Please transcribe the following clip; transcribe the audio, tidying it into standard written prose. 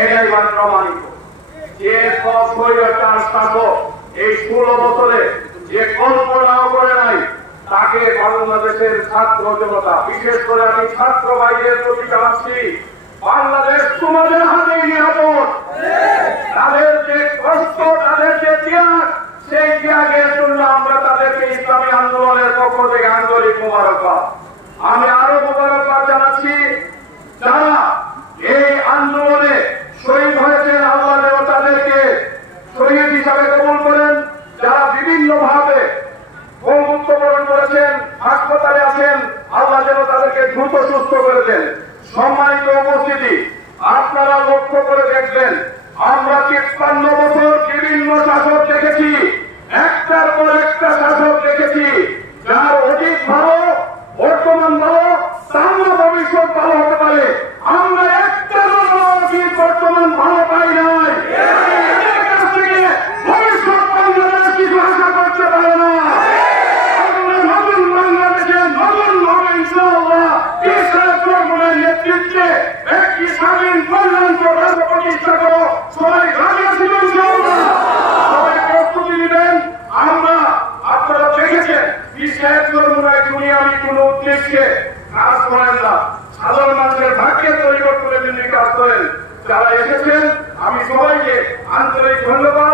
এটাই প্রমাণিত যে স্বৈরাচার শাসক এই 16 বছরে যে কল্পনাও করে নাই তাকে বাংলাদেশের ছাত্র জনতা, বিশেষ করে আমি ছাত্র ভাইদের প্রতি জানাচ্ছি, বাংলাদেশ তোমাদের হাতেই নিরাপদ। তাদের যে কষ্ট, তাদের যে ত্যাগ, সেই ত্যাগের জন্য আমরা তাদেরকে ইসলামী আন্দোলনের পক্ষ থেকে আন্তরিক মোবারকবাদ। আমি আরো মোবারকবাদ জানাচ্ছি যারা এই আন্দোলনে শহীদ হয়েছেন, আল্লাহ যেন তাদেরকে শহীদ হিসাবে কবুল করেন। যারা বিভিন্ন ভাবে মৃত্যুবরণ করেছেন, হাসপাতালে আছেন, আল্লাহ যেন তাদেরকে দ্রুত সুস্থ করে দেন। সম্মানিত উপস্থিতি, আপনারা লক্ষ্য করে দেখবেন আমরা 53 বছর বিভিন্ন শাসক দেখেছি, একটার পর একটা শাসক দেখেছি, যার অতীত ভালো, বর্তমান ভালো, তার ভবিষ্যৎ ভালো হতে পারে। আমরা একটারও অতীত বর্তমান ভালো পাই নাই। ভবিষ্যৎ বাংলাদেশ কিছু আশা করতে পারে না। নতুন বাংলাদেশে নতুন হবে ইনশাআল্লাহ নেতৃত্বে একটি স্বাধীন কল্যাণকর রাষ্ট্র প্রতিষ্ঠা করো। সবাই রাজি আছেন ইনশাআল্লাহ? সবাই প্রস্তুতি নেবেন। আমরা আপনারা দেখেছেন দুনিয়াবি কোন উদ্দেশ্যে কাজ করেন না, সাধারণ মানুষের ভাগ্যের পরিবর্তনের জন্য কাজ করেন। যারা এসেছেন আমি সবাইকে আন্তরিক ধন্যবাদ।